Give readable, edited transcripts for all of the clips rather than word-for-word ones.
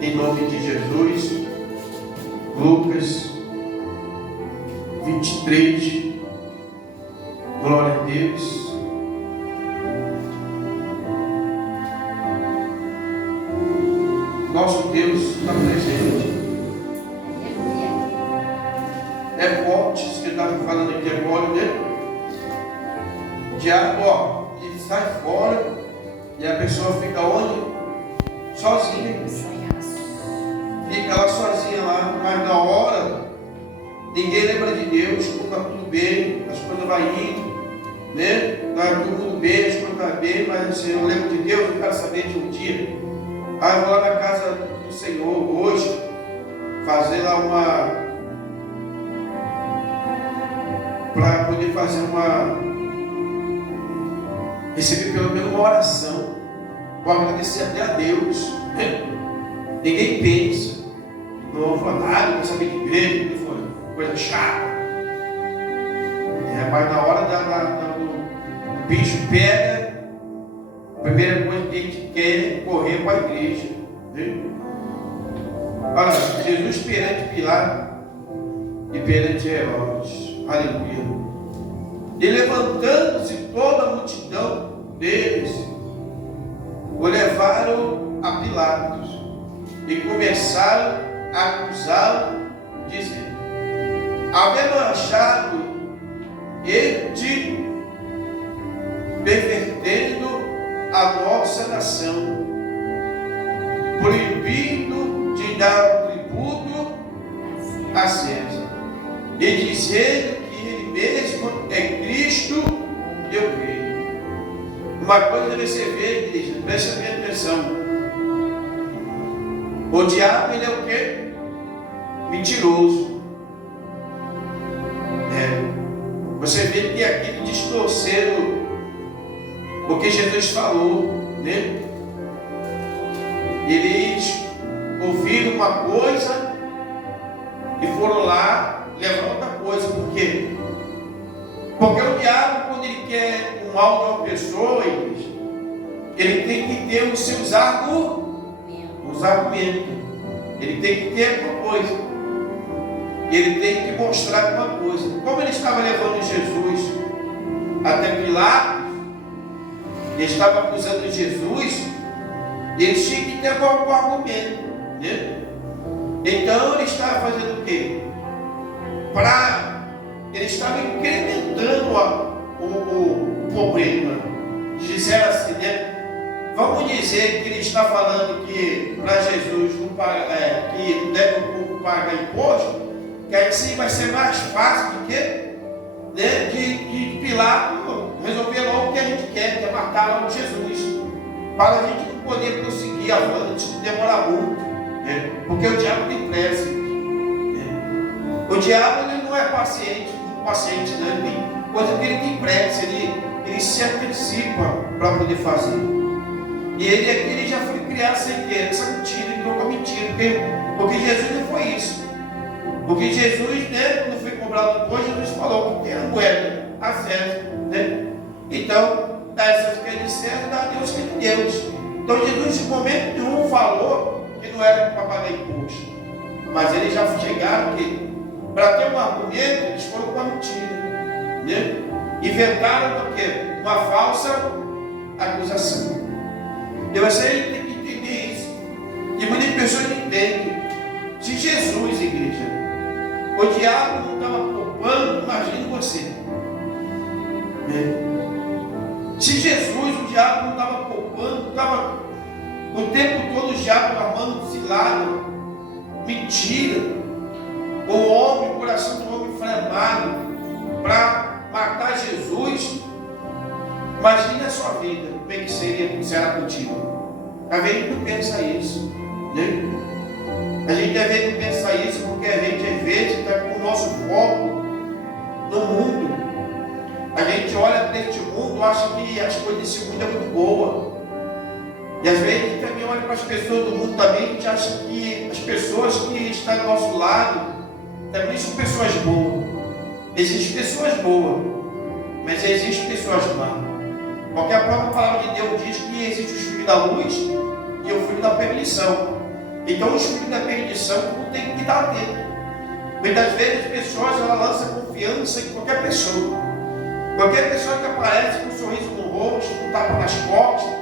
em nome de Jesus. Lucas 23, glória a Deus. Nosso Deus está presente. É forte isso que ele estava falando aqui agora, né? O diabo, ó, ele sai fora e a pessoa fica onde? Sozinha. Fica lá sozinha lá, mas na hora ninguém lembra de Deus, quando está tudo bem, as coisas vão indo, né? Está tudo bem, as coisas estão bem, mas você não lembra de Deus, eu quero saber de um dia. Aí eu vou lá na casa do Senhor hoje, fazer lá para poder fazer receber pelo menos uma oração, para agradecer até a Deus, né? Ninguém pensa, não vou nada, não saber de igreja, não foi coisa chata. Mas na hora do bicho pega, a primeira coisa que a gente quer é correr para a igreja, né? Olha, Jesus perante Pilatos e perante Herodes, aleluia. E levantando-se toda a multidão deles, o levaram a Pilatos e começaram a acusá-lo, dizendo: havendo achado este pervertendo a nossa nação, proibindo de dar o tributo a César, e dizendo que ele mesmo é Cristo, eu creio. Uma coisa deve ser ver, igreja, preste bem atenção. O diabo, ele é o quê? Mentiroso. Você vê que aqui distorceram o que Jesus falou, né? Eles ouviram uma coisa e foram lá levar outra coisa. Por quê? Porque o diabo, quando ele quer um mal de uma pessoa, ele tem que ter os seus argumentos. Ele tem que ter uma coisa. Ele tem que mostrar uma coisa. Como ele estava levando Jesus até Pilatos, ele estava acusando Jesus, ele tinha que ter algum argumento, né? Então ele estava fazendo o quê? Ele estava incrementando o problema. Disseram assim, né? Vamos dizer que ele está falando que para Jesus não paga, que não deve o povo pagar imposto, que assim vai ser mais fácil do que, né, que Pilatos resolver logo o que a gente quer, que é matar logo Jesus, para a gente não poder prosseguir avante, demorar muito, né? Porque o diabo tem pressa, né? O diabo, ele não é paciente, né? Ele tem coisa que ele tem pressa, ele se antecipa para poder fazer. E ele já foi criado sem querer, essa mentira, ele não mentira, porque Jesus não foi isso. Porque Jesus, né, não foi cobrado depois, Jesus falou que tem a moeda, a César, né? Então, dá essas que é de César, dá a Deus que é de Deus. Então Jesus, em momento nenhum, falou que não era para pagar imposto. Mas eles já chegaram que, para ter um argumento, eles foram com a mentira, né? Inventaram o quê? Uma falsa acusação. E você tem que entender isso. E muitas pessoas não entendem. Se Jesus, igreja, o diabo não estava poupando, imagine você. Se Jesus, o diabo não estava poupando, estava o tempo todo o diabo armando cilada, mentira, o coração do homem inflamado para matar Jesus. Imagine a sua vida, como é que será contigo? A gente não pensa isso, né? A gente às vezes não pensa isso porque a gente às vezes está com o nosso foco no mundo. A gente olha para este mundo, acha que as coisas desse mundo é muito boa. E às vezes a gente também olha para as pessoas do mundo também, a gente acha que as pessoas que estão ao nosso lado também são pessoas boas. Existem pessoas boas, mas existem pessoas más. Porque a própria palavra de Deus diz que existe o filho da luz e o filho da perdição. Então o espírito da perdição não tem que estar atento. Muitas vezes as pessoas lançam confiança em qualquer pessoa. Qualquer pessoa que aparece com um sorriso no rosto, com um tapa nas costas,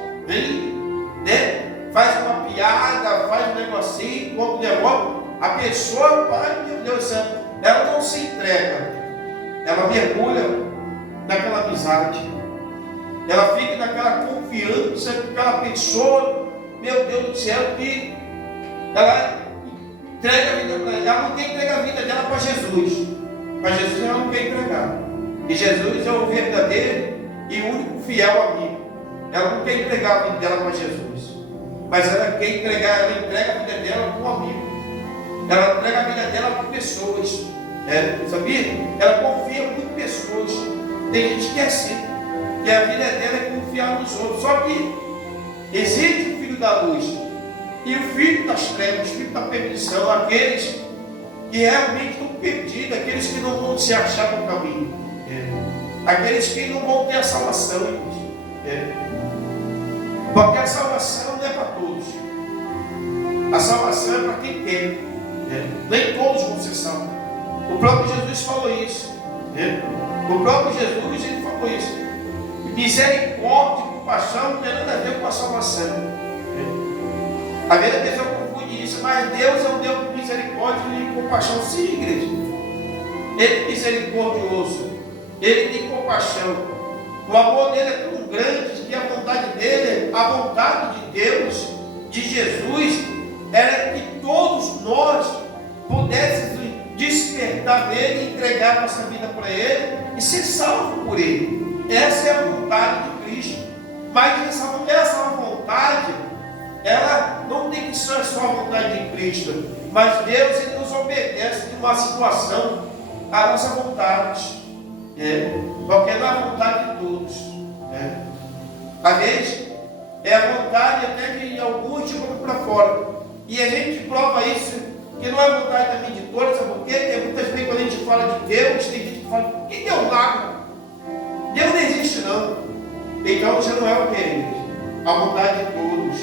né? Faz uma piada, faz um negocinho, outro negócio, a pessoa vai, meu Deus do céu, ela não se entrega, ela mergulha naquela amizade, ela fica naquela confiança com aquela pessoa, meu Deus do céu, que ela entrega a vida para ela não quer entregar a vida dela para Jesus. Para Jesus ela não quer entregar. E Jesus é o verdadeiro e único fiel amigo. Ela não quer entregar a vida dela para Jesus. Mas ela quer entregar, ela entrega a vida dela para um amigo. Ela entrega a vida dela para pessoas. Sabia? Ela confia muito em pessoas. Tem gente que é assim. Que a vida dela é confiar nos outros. Só que existe o filho da luz e o filho das trevas, o filho da perdição, aqueles que realmente estão perdidos, aqueles que não vão se achar no caminho, aqueles que não vão ter a salvação, porque a salvação não é para todos, a salvação é para quem quer, nem todos vão ser salvos. O próprio Jesus falou isso, o próprio Jesus ele falou isso. Misericórdia e compaixão não tem nada a ver com a salvação. Às vezes a pessoa confunde isso, mas Deus é um Deus de misericórdia e compaixão. Sim, igreja. Ele é misericordioso, ele tem compaixão. O amor dele é tão grande que a vontade dele, a vontade de Deus, de Jesus, era que todos nós pudéssemos despertar nele, entregar nossa vida para ele e ser salvo por ele. Essa é a vontade de Cristo. Mas essa vontade, ela não tem que ser só a vontade de Cristo, mas Deus ele nos obedece numa situação à nossa vontade, porque não é a vontade de todos. Às vezes é a vontade até de alguns de para fora, e a gente prova isso, que não é a vontade também de todos, sabe por quê? Porque muitas vezes quando a gente fala de Deus, tem gente que fala, o que Deus nada? Deus não existe não. Então você não é o que? A vontade de todos,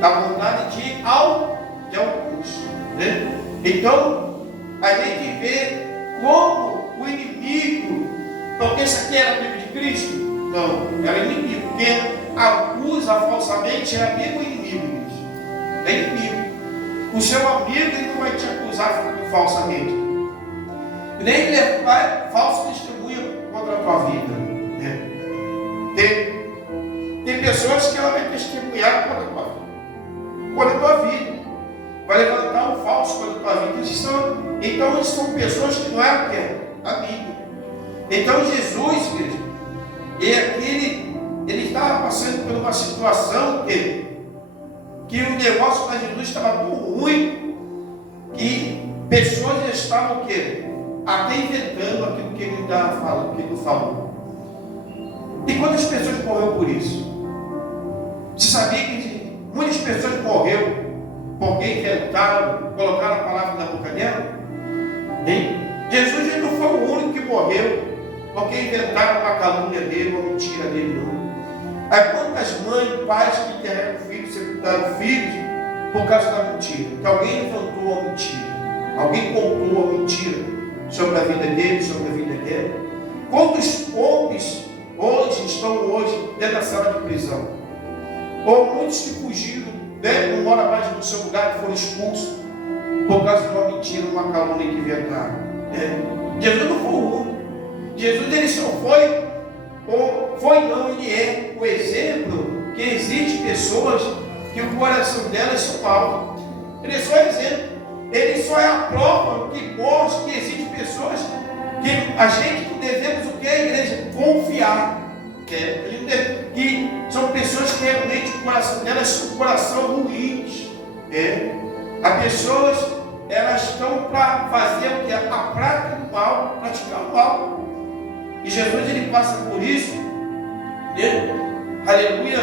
a vontade de alguns, Então a gente vê como o inimigo, porque isso aqui era amigo de Cristo? Não, era inimigo. Quem acusa falsamente é amigo ou inimigo? É inimigo. O seu amigo ele não vai te acusar falsamente, nem levar falso testemunho contra a tua vida. Tem pessoas que ela vai testemunhar contra a tua vida, vai levantar um falso contra a tua vida. Então são pessoas que não é o que? Amigo. Então Jesus, ele estava passando por uma situação que o negócio para Jesus estava tão ruim que pessoas já estavam até inventando aquilo que ele falou. E quantas pessoas morreram por isso? Você sabia que muitas pessoas morreram porque inventaram, colocaram a palavra na boca dela? Jesus não foi o único que morreu porque inventaram uma calúnia dele, uma mentira dele, não. Aí quantas mães, pais que enterraram filhos, sepultaram filhos por causa da mentira? Que alguém inventou uma mentira, alguém contou uma mentira sobre a vida dele, sobre a vida dela. Quantos homens estão dentro da sala de prisão? Ou muitos que fugiram, não moram mais no seu lugar, que foram expulsos por causa de uma mentira, uma calúnia que inventaram. Jesus não foi o único. Jesus ele só ele é o exemplo que existe pessoas que o coração delas são maus. Ele é só exemplo. Ele só é a prova que mostra que existem pessoas que a gente devemos o que a igreja? Confiar. Que são pessoas que realmente o coração delas são coração ruins. As pessoas elas estão para fazer o que? A prática do mal, praticar o mal. E Jesus ele passa por isso, aleluia,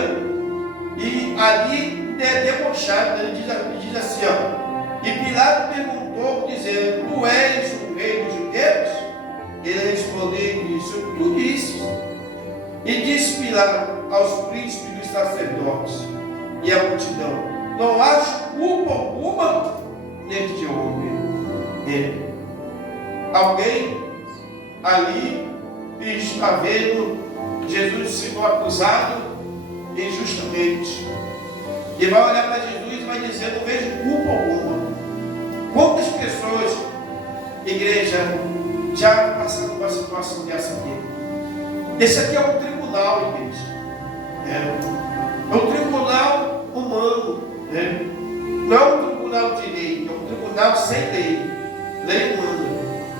e ali é debochado, ele diz assim, e Pilato perguntou, dizendo, tu és o rei dos judeus? Ele respondeu e disse, tu disse. E disse Pilato aos príncipes dos sacerdotes e à multidão, não acho culpa alguma alguém ali está vendo Jesus sendo acusado injustamente. E vai olhar para Jesus e vai dizer: não vejo culpa alguma. Quantas pessoas, igreja, já passaram por uma situação dessa aqui? Esse aqui é um tribunal, igreja. É um tribunal humano. Não é um tribunal de lei, é um tribunal sem lei. Lei humana.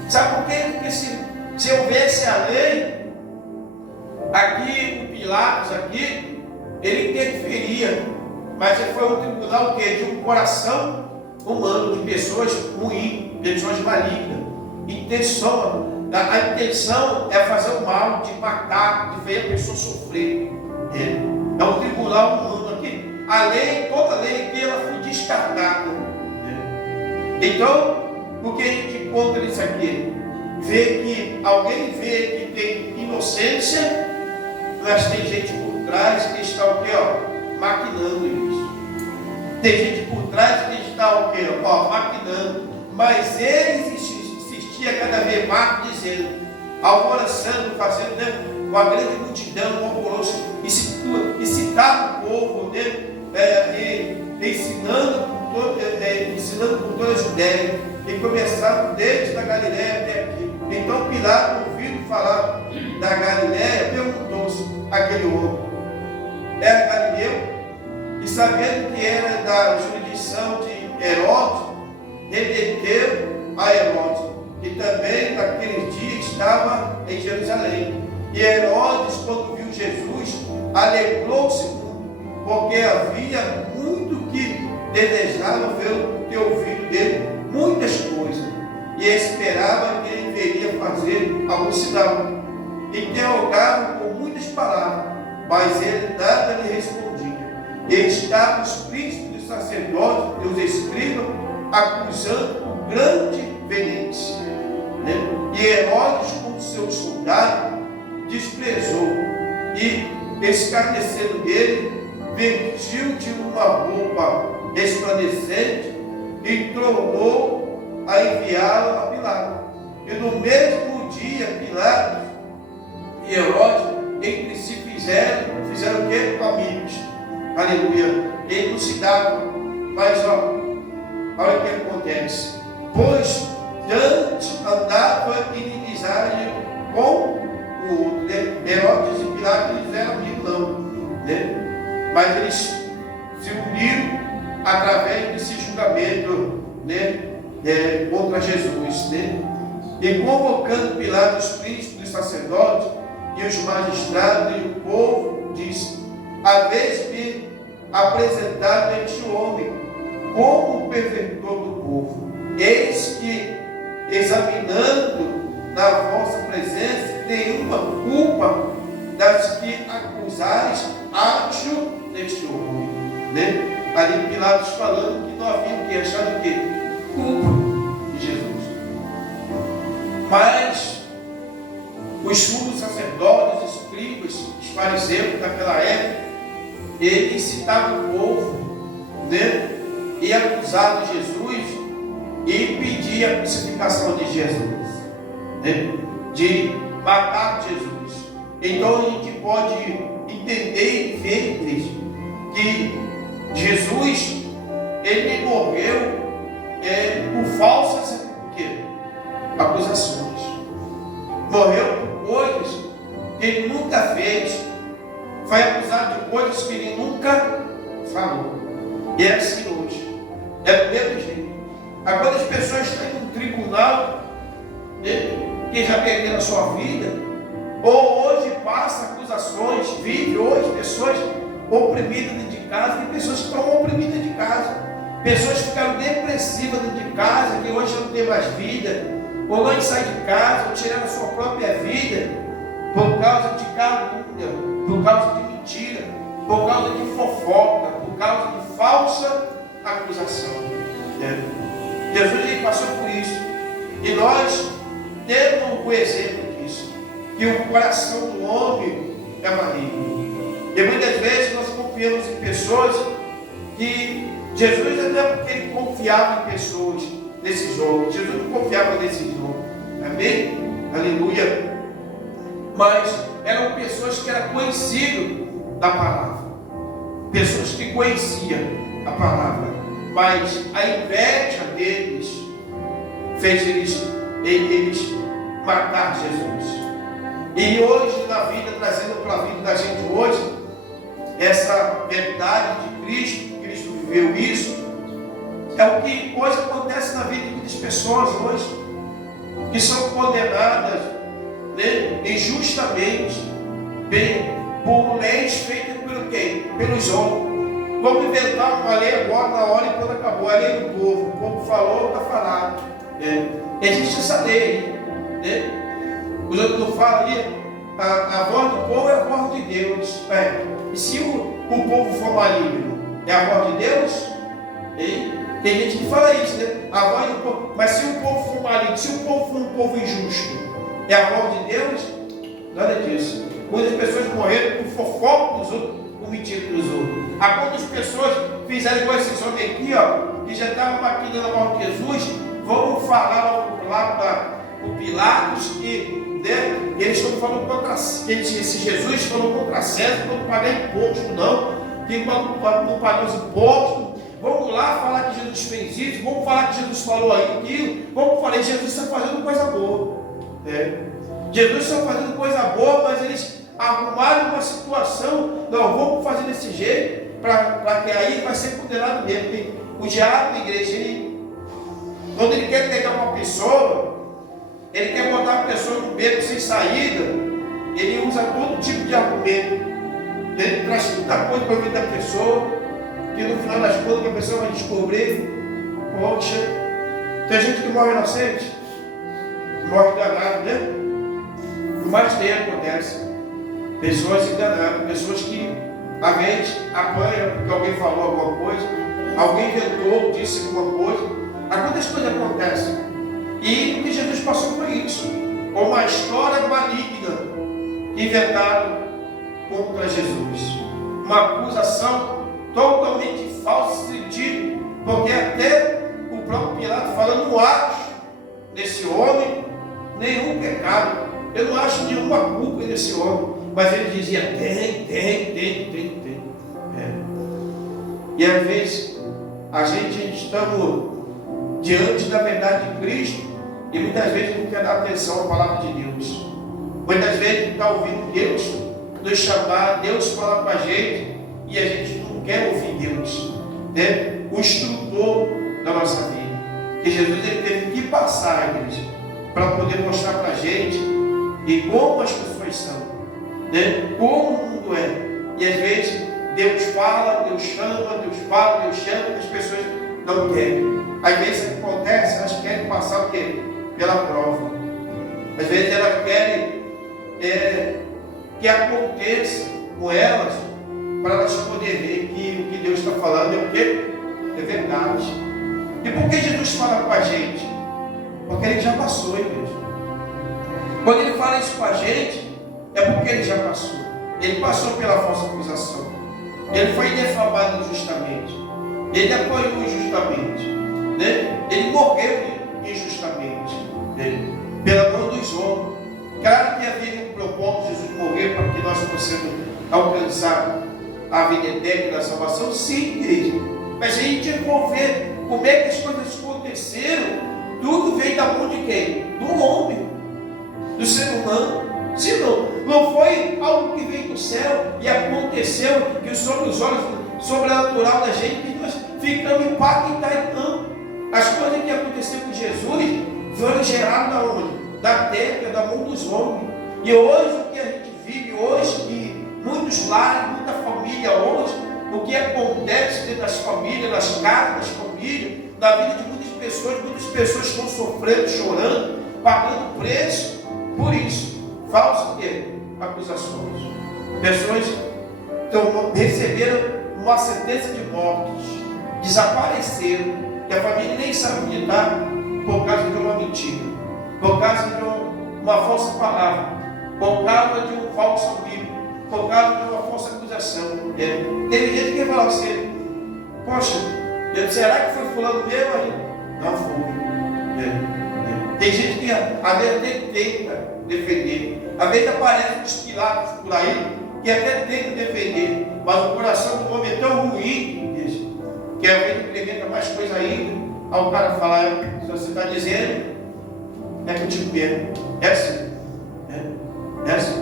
Sabe por quê? Porque se houvesse a lei, aqui, o Pilatos, aqui, ele interferia. Mas foi um tribunal que de um coração humano, de pessoas ruins, pessoas malignas. A intenção é fazer o mal, de matar, de ver a pessoa sofrer. É um tribunal humano aqui. A lei, toda a lei aqui, ela foi descartada. Então, o que a gente encontra nisso aqui? Alguém vê que tem inocência, mas tem gente por trás que está o quê? Maquinando isso. Tem gente por trás que está o quê? Maquinando. Mas ele insistia cada vez mais dizendo, alvoroçando, fazendo uma grande multidão, um alvoroço, e citava o povo, ensinando por toda a Judéia, e começava desde a Galiléia até aqui. Então Pilato, ouvindo falar da Galiléia, perguntou-se àquele homem: era galileu? E sabendo que era da jurisdição de Herodes, remeteu a Herodes, que também naquele dia estava em Jerusalém. E Herodes, quando viu Jesus, alegrou-se, porque havia muito que desejava ter ouvido dele muitas coisas, e esperava que ele viria fazer algum sinal. Interrogava com muitas palavras, mas ele nada lhe respondia. E estavam os príncipes dos sacerdotes e os escribas acusando o grande venente. E Herodes, com seus soldados, desprezou e, escarnecendo dele, vestiu de uma roupa resplandecente e tornou a enviá-lo a Pilatos. E no mesmo dia, Pilatos e Herodes entre si fizeram o quê? Amigos. Aleluia. Eles não se davam. Mas olha o que acontece. Pois Dante andava em inimizade com o outro. Herodes e Pilatos eles eram amigos, não. Mas eles se uniram através desse julgamento, contra Jesus. E convocando Pilatos, os príncipes dos sacerdotes e os magistrados e o povo, disse: haveis me apresentado este homem como pervertor do povo. Eis que, examinando na vossa presença, nenhuma culpa das que acusais, acho neste homem. Ali Pilatos falando que não havia o que? Achado o que? Culpa de Jesus. Mas os sumos sacerdotes, os escribas, os fariseus daquela época, eles citavam o povo, e acusavam Jesus e pediam a crucificação de Jesus, de matar Jesus. Então a gente pode entender e ver, igreja, que Jesus, ele morreu por falsas acusações. Morreu por coisas que ele nunca fez. Foi acusado de coisas que ele nunca falou. E é assim hoje. É do mesmo jeito. Agora as pessoas estão em um tribunal, que já perderam a sua vida, ou hoje passa acusações, vive hoje pessoas oprimidas dentro de casa, tem pessoas que estão oprimidas dentro de casa, pessoas que ficaram depressivas dentro de casa, que hoje não tem mais vida, ou não sai de casa, ou tiraram a sua própria vida, por causa de calúnia, por causa de mentira, por causa de fofoca, por causa de falsa acusação. Jesus ele passou por isso, e nós temos o exemplo disso, que o coração do homem é maligno. E muitas vezes nós confiamos em pessoas que Jesus, até porque ele confiava em pessoas nesse jogo, Jesus não confiava nesse jogo. Amém? Aleluia. Mas eram pessoas que eram conhecidas da palavra, pessoas que conheciam a palavra, mas a inveja deles fez eles matar Jesus. E hoje, na vida, trazendo para a vida da gente hoje, essa verdade de Cristo, Cristo viveu isso, é o que hoje acontece na vida de muitas pessoas hoje, que são condenadas, né, injustamente, por leis feitas pelo quê? Pelos homens. Vamos inventar uma lei agora, na hora, e quando acabou, a lei do povo. O povo falou, está falado. Existe essa lei, né? Os outros não falam ali, a voz do povo é a voz de Deus. E se o povo for maligno, é a voz de Deus? Tem gente que fala isso, né? A voz do povo. Mas se o povo for maligno, se o povo for um povo injusto, é a voz de Deus? Nada disso. Muitas pessoas morreram por fofoca dos outros, por mentira dos outros. Há quantas pessoas fizeram igual esses homens aqui, ó, que já estavam maquinando a morte de Jesus, vão falar lá para o Pilatos que, né, eles estão falando contra esse Jesus falou contra César, não pagar imposto, não, que não pagar os impostos. Vamos lá falar que Jesus fez isso, vamos falar que Jesus falou aquilo, vamos falar que Jesus está fazendo coisa boa. Jesus está fazendo coisa boa, mas eles arrumaram uma situação, não, vamos fazer desse jeito, para que aí vai ser condenado mesmo. Porque o diabo, igreja, quando ele quer pegar uma pessoa, ele quer botar a pessoa no beco sem saída, ele usa todo tipo de argumento. Ele traz muita coisa para a vida da pessoa, que no final das contas a pessoa vai descobrir, poxa, tem gente que morre inocente, morre enganado, né? O mais tempo acontece. Pessoas enganadas, pessoas que às vezes apanham porque alguém falou alguma coisa, alguém inventou, disse alguma coisa. Quantas coisas acontecem? E o que Jesus passou por isso, uma história maligna que inventaram contra Jesus, uma acusação totalmente falsa sentido, porque até o próprio Pilato falando, não acho nesse homem nenhum pecado, eu não acho nenhuma culpa nesse homem, mas ele dizia, tem. E às vezes a gente estamos diante da verdade de Cristo e muitas vezes não quer dar atenção à palavra de Deus. Muitas vezes não está ouvindo Deus nos chamar, Deus falar com a gente e a gente não quer ouvir Deus, né? O instrutor da nossa vida, que Jesus ele teve que passar, igreja, para poder mostrar para a gente e como as pessoas são, né? Como o mundo é. E às vezes Deus fala, Deus chama, Deus fala, Deus chama, as pessoas não querem. Às vezes o que acontece, elas querem passar o quê? Pela prova. Às vezes elas querem que aconteça com elas, para elas poderem ver que o que Deus está falando é o quê? É verdade. E por que Jesus fala com a gente? Porque ele já passou, igreja. Quando ele fala isso com a gente, é porque ele já passou. Ele passou pela falsa acusação. Ele foi defamado injustamente. Ele apoiou injustamente, né? Ele morreu injustamente, né? Pela mão dos homens. Claro que havia um propósito de Jesus morrer para que nós possamos alcançar a vida eterna da salvação, sim, igreja. Mas a gente vai ver como é que as coisas aconteceram. Tudo veio da mão de quem? Do homem, do ser humano. Se não foi algo que veio do céu e aconteceu que sobre os olhos sobrenatural da gente, que nós ficamos impactados. Não. As coisas que aconteceram com Jesus foram geradas da onde? Da terra, da mão dos homens. E hoje o que a gente vive hoje, e muitos lares, muita família hoje, o que acontece dentro das famílias, nas casas das famílias, na vida de muitas pessoas estão sofrendo, chorando, pagando preço por isso. Falsas acusações. Pessoas receberam uma sentença de mortes, desapareceram, que a família nem sabe onde está, por causa de uma mentira, por causa de uma falsa palavra, por causa de um falso amigo, por causa de uma falsa acusação. Teve gente que falou assim, poxa, será que foi fulano mesmo aí? Não foi. Tem gente que às vezes até tenta defender. Às vezes aparecem os Pilatos por aí que até tenta defender. Mas o coração do homem é tão ruim, que às vezes implementa mais coisa ainda. Aí o cara fala, se você está dizendo, é contigo mesmo. É assim. É assim.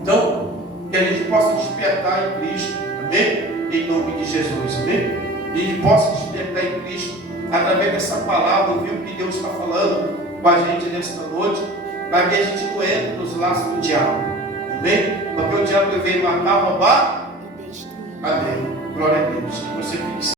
Então, que a gente possa despertar em Cristo. Amém? Em nome de Jesus. Amém? E a gente possa despertar em Cristo através dessa palavra, ouvir o que Deus está falando com a gente nesta noite, para que a gente não entre nos laços do diabo. Amém? Porque o diabo veio matar, roubar e destruir. Amém. Glória a Deus. Que você fique